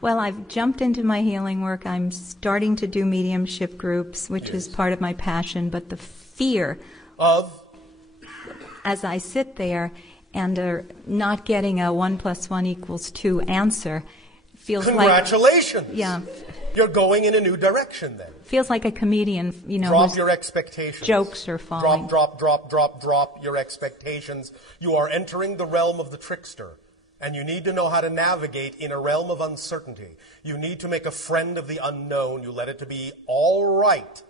Well, I've jumped into my healing work. I'm starting to do mediumship groups, which is part of my passion. But the fear of, as I sit there and not getting a 1 + 1 = 2 answer, feels congratulations. Like... Yeah. You're going in a new direction then. Feels like a comedian, Drop your expectations. Jokes are falling. Drop your expectations. You are entering the realm of the trickster. And you need to know how to navigate in a realm of uncertainty. You need to make a friend of the unknown. You let it to be all right.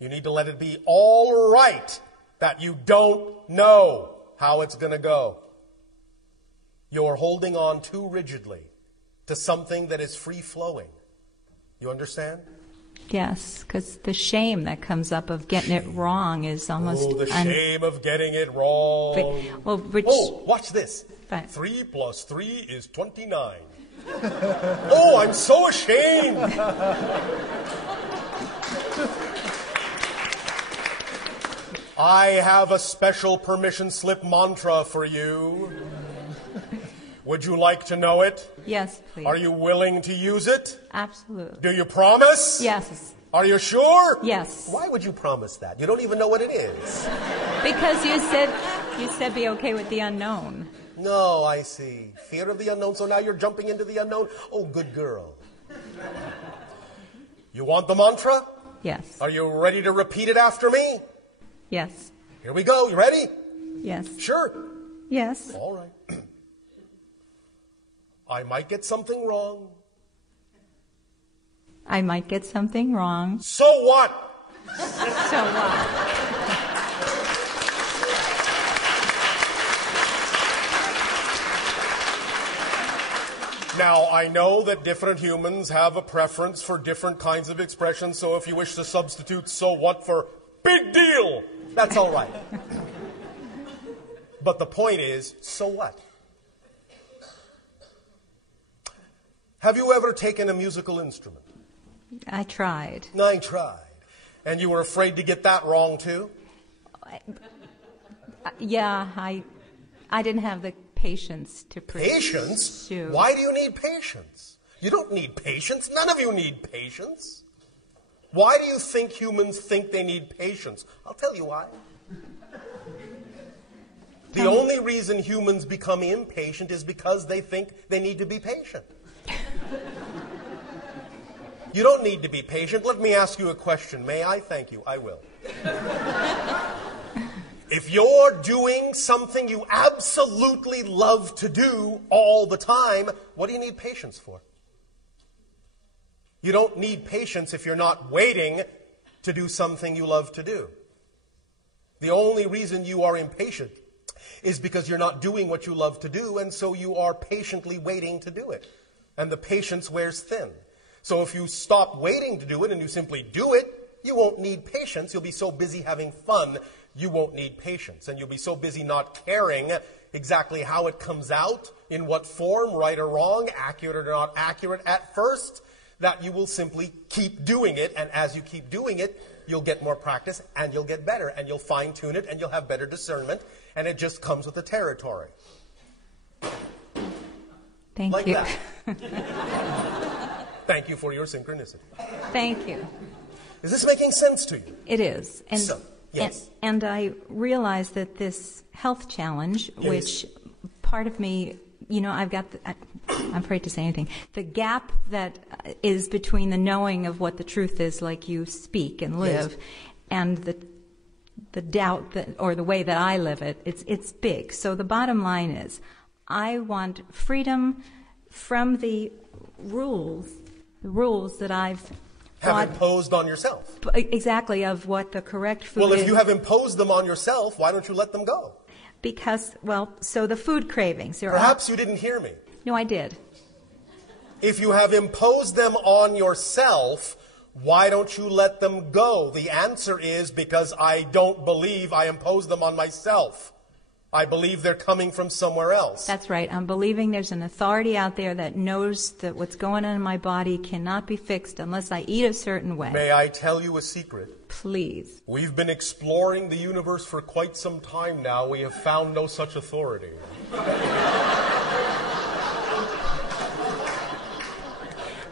You need to let it be all right that you don't know how it's going to go. You're holding on too rigidly to something that is free-flowing. You understand? Yes, because the shame that comes up of getting it wrong is almost... Oh, the shame of getting it wrong. Watch this. Right. 3 + 3 is 29. Oh, I'm so ashamed. I have a special permission slip mantra for you. Would you like to know it? Yes, please. Are you willing to use it? Absolutely. Do you promise? Yes. Are you sure? Yes. Why would you promise that? You don't even know what it is. Because you said be okay with the unknown. No, I see. Fear of the unknown, so now you're jumping into the unknown? Oh, good girl. You want the mantra? Yes. Are you ready to repeat it after me? Yes. Here we go. You ready? Yes. Sure. Yes. All right. I might get something wrong. I might get something wrong. So what? So what? Now, I know that different humans have a preference for different kinds of expressions, so if you wish to substitute so what for big deal, that's all right. But the point is, so what? Have you ever taken a musical instrument? I tried. I tried. And you were afraid to get that wrong, too? Yeah, I didn't have the patience to pursue. Patience? Why do you need patience? You don't need patience. None of you need patience. Why do you think humans think they need patience? I'll tell you why. The only reason humans become impatient is because they think they need to be patient. You don't need to be patient. Let me ask you a question. May I? Thank you. I will. If you're doing something you absolutely love to do all the time, what do you need patience for? You don't need patience if you're not waiting to do something you love to do. The only reason you are impatient is because you're not doing what you love to do, and so you are patiently waiting to do it. And the patience wears thin. So if you stop waiting to do it and you simply do it, you won't need patience. You'll be so busy having fun, you won't need patience. And you'll be so busy not caring exactly how it comes out, in what form, right or wrong, accurate or not accurate at first, that you will simply keep doing it. And as you keep doing it, you'll get more practice and you'll get better and you'll fine-tune it and you'll have better discernment. And it just comes with the territory. Thank you. That. Thank you for your synchronicity. Thank you. Is this making sense to you? It is. And, so, yes. And I realize that this health challenge, which part of me, I've got, I'm afraid to say anything, the gap that is between the knowing of what the truth is, like you speak and live, and the doubt that, or the way that I live it, it's big. So the bottom line is, I want freedom from the rules that I've have imposed on yourself. Exactly, of what the correct food is. Well, if you have imposed them on yourself, why don't you let them go? Because, so the food cravings. Perhaps you didn't hear me. No, I did. If you have imposed them on yourself, why don't you let them go? The answer is because I don't believe I imposed them on myself. I believe they're coming from somewhere else. That's right. I'm believing there's an authority out there that knows that what's going on in my body cannot be fixed unless I eat a certain way. May I tell you a secret? Please. We've been exploring the universe for quite some time now. We have found no such authority.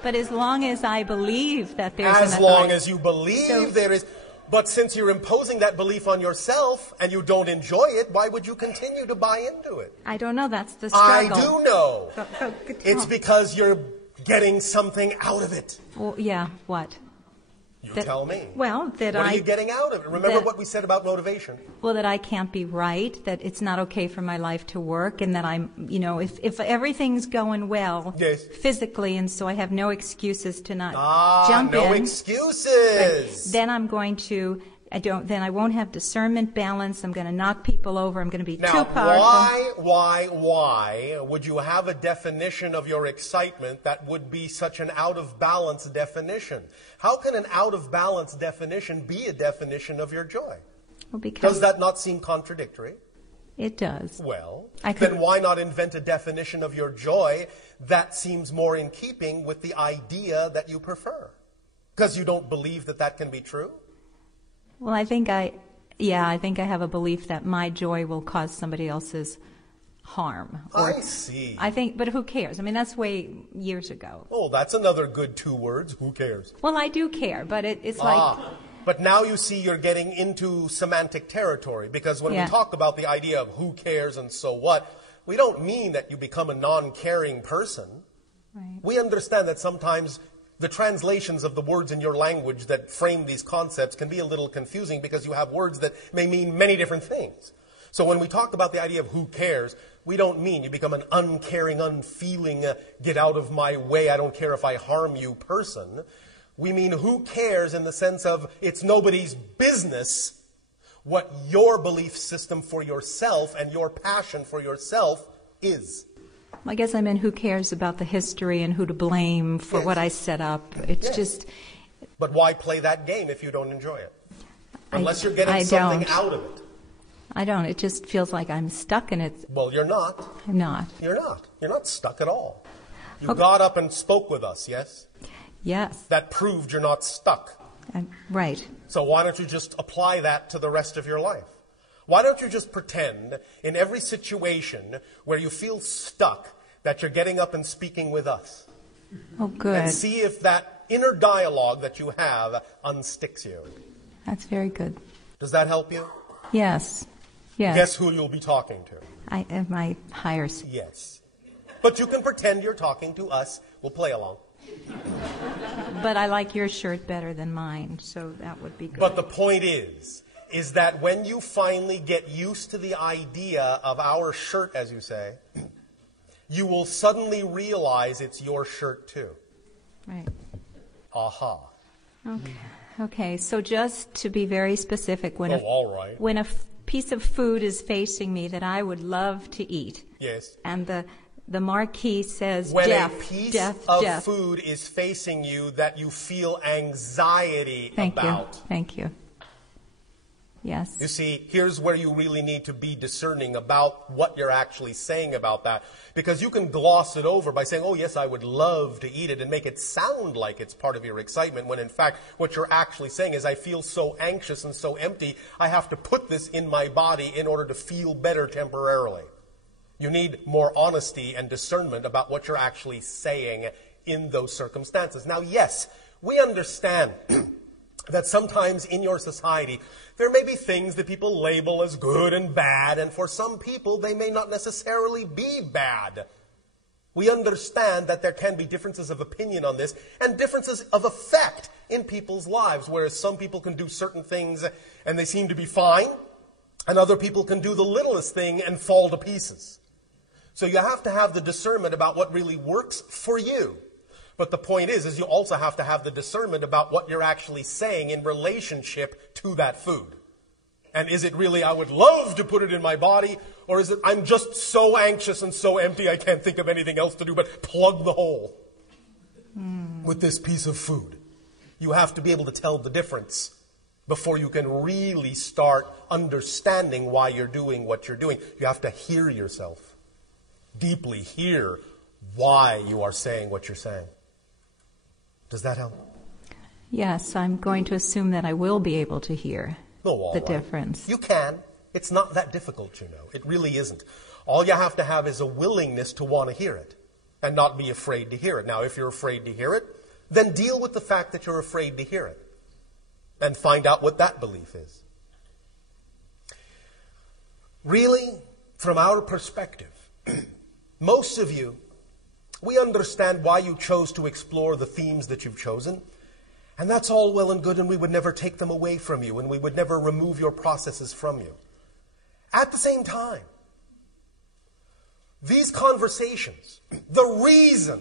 But as long as I believe that there's As an long authority. as you believe So- there is. But since you're imposing that belief on yourself and you don't enjoy it, why would you continue to buy into it? I don't know. That's the I struggle. do know. But It's because you're getting something out of it. Well, yeah. What? You That- tell me. Well, that What I. are you getting out of it? Remember that- what we said about motivation. Well, that I can't be right, that it's not okay for my life to work, and that I'm, if everything's going well Yes. physically, and so I have no excuses to not Ah, jump no in. excuses. Then I'm going to, then I won't have discernment balance. I'm going to knock people over. I'm going to be Now, too powerful. why would you have a definition of your excitement that would be such an out-of-balance definition? How can an out-of-balance definition be a definition of your joy? Well, because Does that not seem contradictory? it does. Well, I could- then why not invent a definition of your joy that seems more in keeping with the idea that you prefer? Because you don't believe that that can be true? Well, I think I have a belief that my joy will cause somebody else's harm. I see. I think, but who cares? I mean, that's way years ago. Oh, that's another good 2 words. Who cares? Well, I do care, but it's like, But now you see you're getting into semantic territory, because when Yeah. we talk about the idea of who cares and so what, we don't mean that you become a non-caring person. right. We understand that sometimes the translations of the words in your language that frame these concepts can be a little confusing because you have words that may mean many different things. So when we talk about the idea of who cares, we don't mean you become an uncaring, unfeeling, get out of my way, I don't care if I harm you person. We mean who cares in the sense of it's nobody's business what your belief system for yourself and your passion for yourself is. I guess I mean, who cares about the history and who to blame for Yes. what I set up? It's Yes. just, But why play that game if you don't enjoy it? I- Unless you're getting I something don't. out of it. I don't. It just feels like I'm stuck in it. Well, you're not. I'm not. You're not. You're not stuck at all. You Okay. got up and spoke with us, yes? Yes. That proved you're not stuck. Right. So why don't you just apply that to the rest of your life? Why don't you just pretend in every situation where you feel stuck that you're getting up and speaking with us? Oh, good. And see if that inner dialogue that you have unsticks you. That's very good. Does that help you? Yes. Yes. Guess who you'll be talking to? I have my higher. Yes. But you can pretend you're talking to us. We'll play along. But I like your shirt better than mine, so that would be good. But the point is that when you finally get used to the idea of our shirt, as you say, you will suddenly realize it's your shirt too. Right. Aha. Okay. So just to be very specific, when all right. when a piece of food is facing me that I would love to eat, Yes. and the marquee says When death, a piece death, of death. food is facing you that you feel anxiety Thank about. you. Thank you. Yes. You see, here's where you really need to be discerning about what you're actually saying about that. Because you can gloss it over by saying, oh, yes, I would love to eat it, and make it sound like it's part of your excitement, when in fact what you're actually saying is, I feel so anxious and so empty, I have to put this in my body in order to feel better temporarily. You need more honesty and discernment about what you're actually saying in those circumstances. Now, yes, we understand that sometimes in your society, there may be things that people label as good and bad, and for some people, they may not necessarily be bad. We understand that there can be differences of opinion on this, and differences of effect in people's lives, whereas some people can do certain things and they seem to be fine, and other people can do the littlest thing and fall to pieces. So you have to have the discernment about what really works for you. But the point is you also have to have the discernment about what you're actually saying in relationship to that food. And is it really, I would love to put it in my body, or is it, I'm just so anxious and so empty I can't think of anything else to do but plug the hole with this piece of food? You have to be able to tell the difference before you can really start understanding why you're doing what you're doing. You have to hear yourself, deeply hear why you are saying what you're saying. Does that help? Yes, I'm going to assume that I will be able to hear All the right. difference. You can. It's not that difficult, you know. It really isn't. All you have to have is a willingness to want to hear it and not be afraid to hear it. Now, if you're afraid to hear it, then deal with the fact that you're afraid to hear it and find out what that belief is. Really, from our perspective, most of you, we understand why you chose to explore the themes that you've chosen, and that's all well and good, and we would never take them away from you, and we would never remove your processes from you. At the same time, these conversations, the reason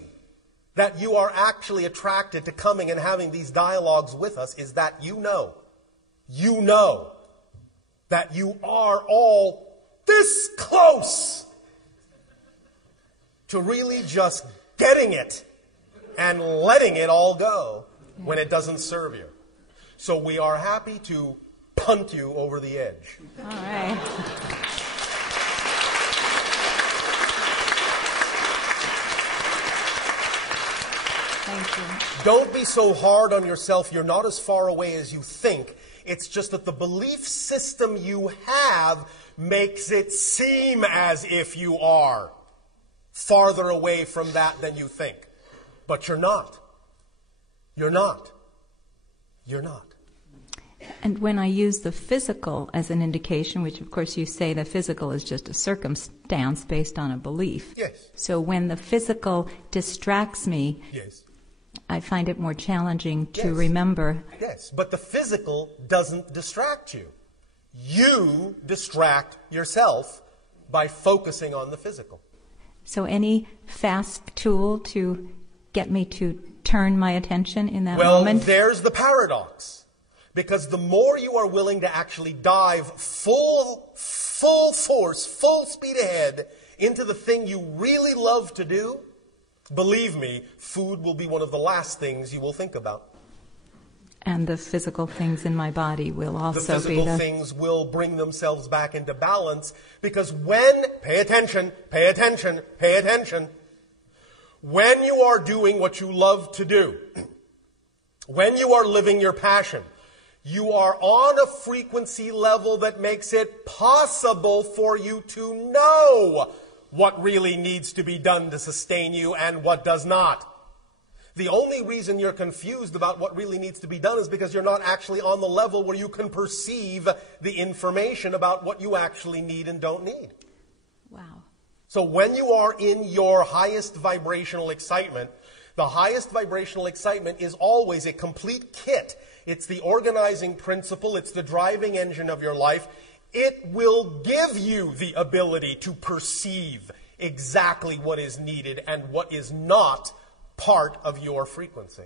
that you are actually attracted to coming and having these dialogues with us is that you know that you are all this close to really just getting it and letting it all go when it doesn't serve you. So we are happy to punt you over the edge. All right. Thank you. Don't be so hard on yourself. You're not as far away as you think. It's just that the belief system you have makes it seem as if you are farther away from that than you think. But you're not. You're not. You're not. And when I use the physical as an indication, which of course you say the physical is just a circumstance based on a belief. Yes. So when the physical distracts me, Yes. I find it more challenging to Yes. remember. Yes, but the physical doesn't distract you. You distract yourself by focusing on the physical. So any fast tool to get me to turn my attention in that moment? Well, there's the paradox. Because the more you are willing to actually dive full force, full speed ahead into the thing you really love to do, believe me, food will be one of the last things you will think about. And the physical things in my body will also The physical things will bring themselves back into balance because pay attention, when you are doing what you love to do, when you are living your passion, you are on a frequency level that makes it possible for you to know what really needs to be done to sustain you and what does not. The only reason you're confused about what really needs to be done is because you're not actually on the level where you can perceive the information about what you actually need and don't need. Wow. So when you are in your highest vibrational excitement, the highest vibrational excitement is always a complete kit. It's the organizing principle. It's the driving engine of your life. It will give you the ability to perceive exactly what is needed and what is not part of your frequency.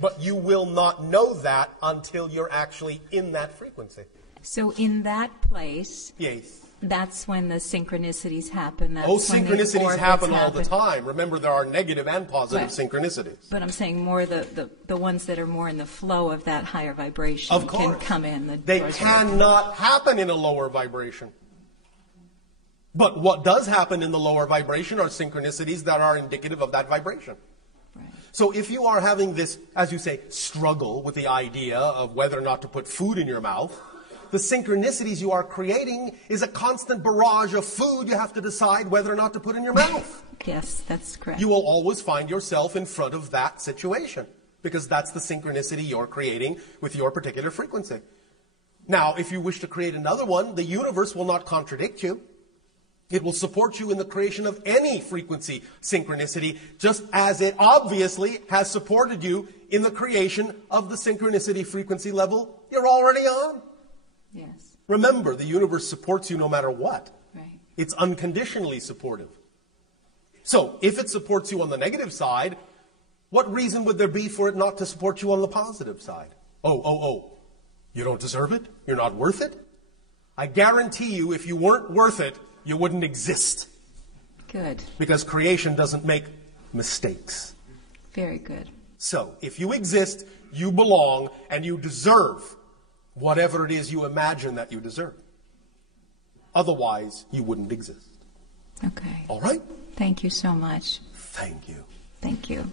But you will not know that until you're actually in that frequency. So in that place, Yes. that's when the synchronicities happen. That's when the synchronicities orbits happen all the time. Remember, there are negative and positive Right. synchronicities. But I'm saying more the ones that are more in the flow of that higher vibration Of course. can come in. They cannot happen in a lower vibration. But what does happen in the lower vibration are synchronicities that are indicative of that vibration. Right. So if you are having this, as you say, struggle with the idea of whether or not to put food in your mouth, the synchronicities you are creating is a constant barrage of food you have to decide whether or not to put in your mouth. Yes, that's correct. You will always find yourself in front of that situation because that's the synchronicity you're creating with your particular frequency. Now, if you wish to create another one, the universe will not contradict you. It will support you in the creation of any frequency synchronicity, just as it obviously has supported you in the creation of the synchronicity frequency level you're already on. Yes. Remember, the universe supports you no matter what. Right. It's unconditionally supportive. So, if it supports you on the negative side, what reason would there be for it not to support you on the positive side? Oh, you don't deserve it? You're not worth it? I guarantee you, if you weren't worth it, you wouldn't exist. Good. Because creation doesn't make mistakes. Very good. So, if you exist, you belong, and you deserve whatever it is you imagine that you deserve. Otherwise, you wouldn't exist. Okay. All right? Thank you so much. Thank you. Thank you.